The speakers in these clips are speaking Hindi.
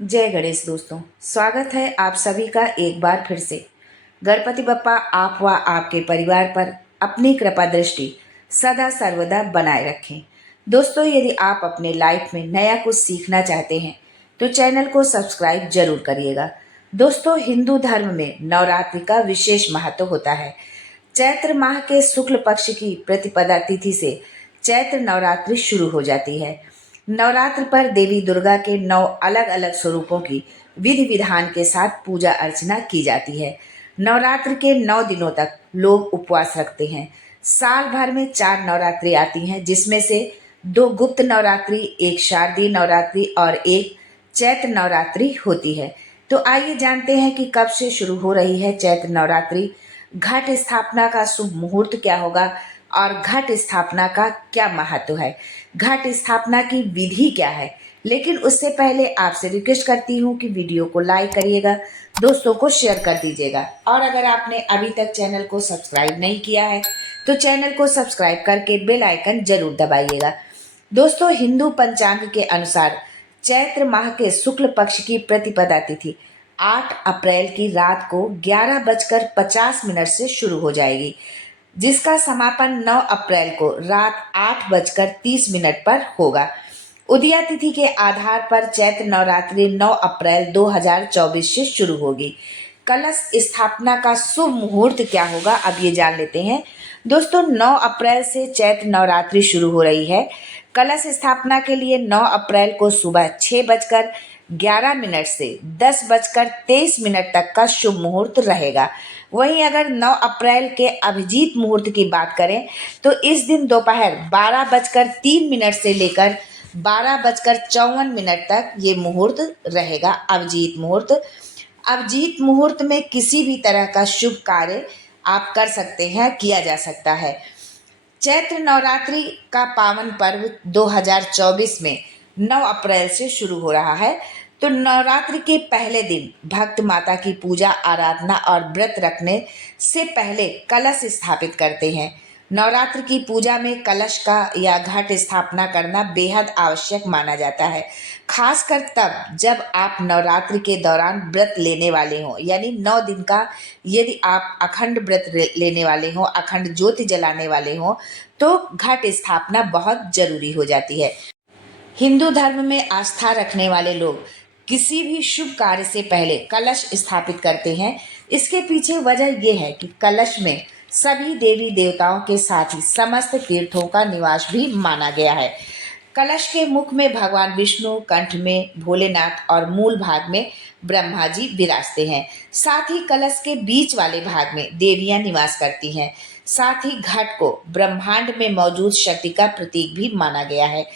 जय गणेश दोस्तों, स्वागत है आप सभी का एक बार फिर से। गणपति बप्पा आप व आपके परिवार पर अपनी कृपा दृष्टि सदा सर्वदा बनाए रखें। दोस्तों, यदि आप अपने लाइफ में नया कुछ सीखना चाहते हैं तो चैनल को सब्सक्राइब जरूर करिएगा। दोस्तों, हिंदू धर्म में नवरात्रि का विशेष महत्व होता है। चैत्र माह के शुक्ल पक्ष की प्रतिपदा तिथि से चैत्र नवरात्रि शुरू हो जाती है। नवरात्र पर देवी दुर्गा के 9 अलग अलग स्वरूपों की विधि विधान के साथ पूजा अर्चना की जाती है। नवरात्र के 9 दिनों तक लोग उपवास रखते हैं। साल भर में 4 नवरात्रि आती हैं, जिसमें से 2 गुप्त नवरात्रि, एक शारदीय नवरात्रि और एक चैत्र नवरात्रि होती है। तो आइए जानते हैं कि कब से शुरू हो रही है चैत्र नवरात्रि, घट स्थापना का शुभ मुहूर्त क्या होगा और घट स्थापना का क्या महत्व है, घट स्थापना की विधि क्या है। लेकिन उससे पहले आपसे रिक्वेस्ट करती हूँ कि वीडियो को लाइक करिएगा, दोस्तों को शेयर कर दीजिएगा और अगर आपने अभी तक चैनल को सब्सक्राइब नहीं किया है तो चैनल को सब्सक्राइब करके बेल आइकन जरूर दबाइएगा। दोस्तों, हिंदू पंचांग के अनुसार चैत्र माह के शुक्ल पक्ष की प्रतिपदा तिथि 8 अप्रैल की रात को 11:50 से शुरू हो जाएगी, जिसका समापन 9 अप्रैल को रात 8:30 पर होगा। उदया तिथि के आधार पर चैत्र नवरात्रि 9 अप्रैल 2024 से शुरू होगी। कलश स्थापना का शुभ मुहूर्त क्या होगा, अब ये जान लेते हैं। दोस्तों, 9 अप्रैल से चैत्र नवरात्रि शुरू हो रही है। कलश स्थापना के लिए 9 अप्रैल को सुबह 6:11 से 10:23 तक का शुभ मुहूर्त रहेगा। वहीं अगर 9 अप्रैल के अभिजीत मुहूर्त की बात करें तो इस दिन दोपहर 12:03 से लेकर 12:54 तक ये मुहूर्त रहेगा, अभिजीत मुहूर्त। अभिजीत मुहूर्त में किसी भी तरह का शुभ कार्य आप कर सकते हैं, किया जा सकता है। चैत्र नवरात्रि का पावन पर्व 2024 में 9 अप्रैल से शुरू हो रहा है। तो नवरात्रि के पहले दिन भक्त माता की पूजा आराधना और व्रत रखने से पहले कलश स्थापित करते हैं। नवरात्र की पूजा में कलश का या घट स्थापना करना बेहद आवश्यक माना जाता है, खासकर तब जब आप नवरात्र के दौरान व्रत लेने वाले हों, यानी 9 दिन का यदि आप अखंड व्रत लेने वाले हों, अखंड ज्योति जलाने वाले हों, तो घट स्थापना बहुत जरूरी हो जाती है। हिंदू धर्म में आस्था रखने वाले लोग किसी भी शुभ कार्य से पहले कलश स्थापित करते हैं। इसके पीछे वजह यह है कि कलश में सभी देवी देवताओं के साथ ही समस्त तीर्थों का निवास भी माना गया है। कलश के मुख में भगवान विष्णु, कंठ में भोलेनाथ और मूल भाग में ब्रह्मा जी विराजते हैं। साथ ही कलश के बीच वाले भाग में देवियां निवास करती हैं। साथ ही घट को ब्रह्मांड में मौजूद शक्ति का प्रतीक भी माना गया है।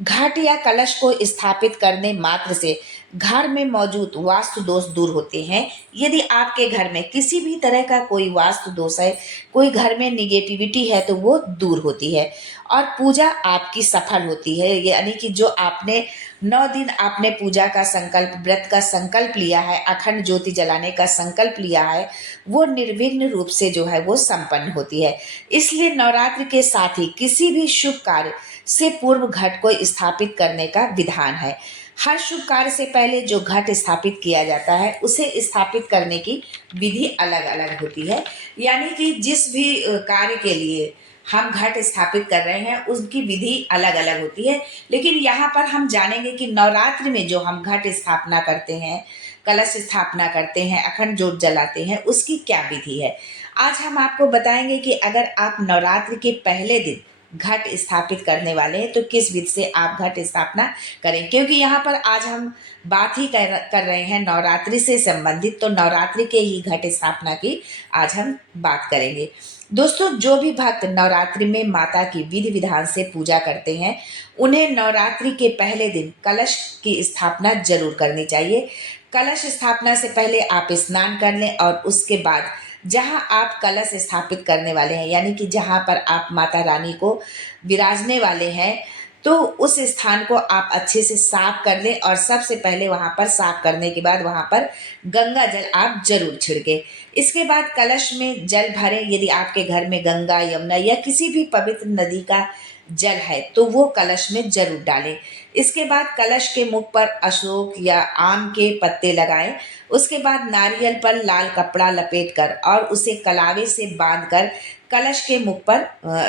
घट या कलश को स्थापित करने मात्र से घर में मौजूद वास्तु दोष दूर होते हैं। यदि आपके घर में किसी भी तरह का कोई वास्तु दोष है, कोई घर में निगेटिविटी है, तो वो दूर होती है और पूजा आपकी सफल होती है। यानी कि जो आपने 9 दिन आपने पूजा का संकल्प, व्रत का संकल्प लिया है, अखंड ज्योति जलाने का संकल्प लिया है, वो निर्विघ्न रूप से जो है वो संपन्न होती है। इसलिए नवरात्र के साथ ही किसी भी शुभ कार्य से पूर्व घट को स्थापित करने का विधान है। हर शुभ कार्य से पहले जो घट स्थापित किया जाता है उसे स्थापित करने की विधि अलग अलग होती है। यानी कि जिस भी कार्य के लिए हम घट स्थापित कर रहे हैं उसकी विधि अलग अलग होती है। लेकिन यहाँ पर हम जानेंगे कि नवरात्रि में जो हम घट स्थापना करते हैं, कलश स्थापना करते हैं, अखंड ज्योत जलाते हैं, उसकी क्या विधि है। आज हम आपको बताएंगे कि अगर आप नवरात्रि के पहले दिन घट स्थापित करने वाले हैं तो किस विधि से आप घट स्थापना करें, क्योंकि यहाँ पर आज हम बात ही कर रहे हैं नवरात्रि से संबंधित, तो नवरात्रि के ही घट स्थापना की आज हम बात करेंगे। दोस्तों, जो भी भक्त नवरात्रि में माता की विधि विधान से पूजा करते हैं उन्हें नवरात्रि के पहले दिन कलश की स्थापना जरूर करनी चाहिए। कलश स्थापना से पहले आप स्नान कर लें और उसके बाद जहां आप कलश स्थापित करने वाले हैं, यानी कि जहां पर आप माता रानी को विराजने वाले हैं, तो उस स्थान को आप अच्छे से साफ कर लें और सबसे पहले वहां पर साफ करने के बाद वहां पर गंगा जल आप जरूर छिड़कें। इसके बाद कलश में जल भरें। यदि आपके घर में गंगा, यमुना या किसी भी पवित्र नदी का जल है तो वो कलश में जरूर डालें। इसके बाद कलश के मुख पर अशोक या आम के पत्ते लगाएं। उसके बाद नारियल पर लाल कपड़ा लपेटकर और उसे कलावे से बांधकर कलश के मुख पर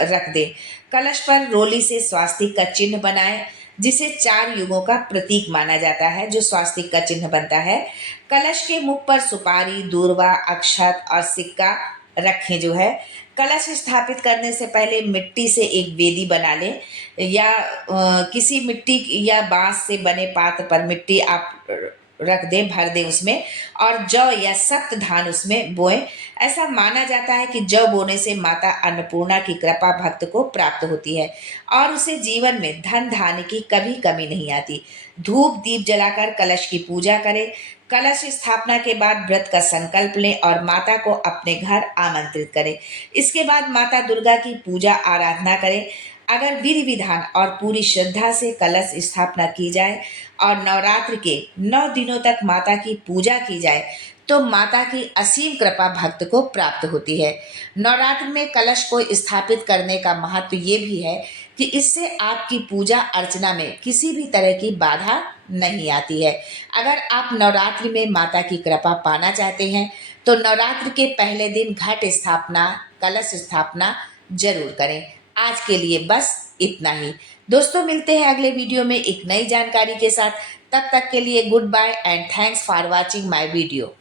रख दें। कलश पर रोली से स्वास्तिक का चिन्ह बनाएं, जिसे 4 युगों का प्रतीक माना जाता है, जो स्वास्तिक का चिन्ह बनता है। कलश के मुख पर सुपारी, दूर्वा, अक्षत और सिक्का रखें जो है। कलश स्थापित करने से पहले मिट्टी से एक वेदी बना लें या किसी मिट्टी या बांस से बने पात्र पर मिट्टी आप रख दें, भर दें उसमें, और जौ या सप्त धान उसमें बोएं। ऐसा माना जाता है कि जौ बोने से माता अन्नपूर्णा की कृपा भक्त को प्राप्त होती है और उसे जीवन में धन धान्य की कभी कमी नहीं आती। धूप दीप जलाकर कलश की पूजा करें। कलश स्थापना के बाद व्रत का संकल्प लें और माता को अपने घर आमंत्रित करें। इसके बाद माता दुर्गा की पूजा आराधना करें। अगर विधि विधान और पूरी श्रद्धा से कलश स्थापना की जाए और नवरात्र के 9 दिनों तक माता की पूजा की जाए तो माता की असीम कृपा भक्त को प्राप्त होती है। नवरात्र में कलश को स्थापित करने का महत्व ये भी है कि इससे आपकी पूजा अर्चना में किसी भी तरह की बाधा नहीं आती है। अगर आप नवरात्रि में माता की कृपा पाना चाहते हैं तो नवरात्र के पहले दिन घट स्थापना, कलश स्थापना जरूर करें। आज के लिए बस इतना ही। दोस्तों, मिलते हैं अगले वीडियो में एक नई जानकारी के साथ। तब तक के लिए goodbye and thanks for watching my video.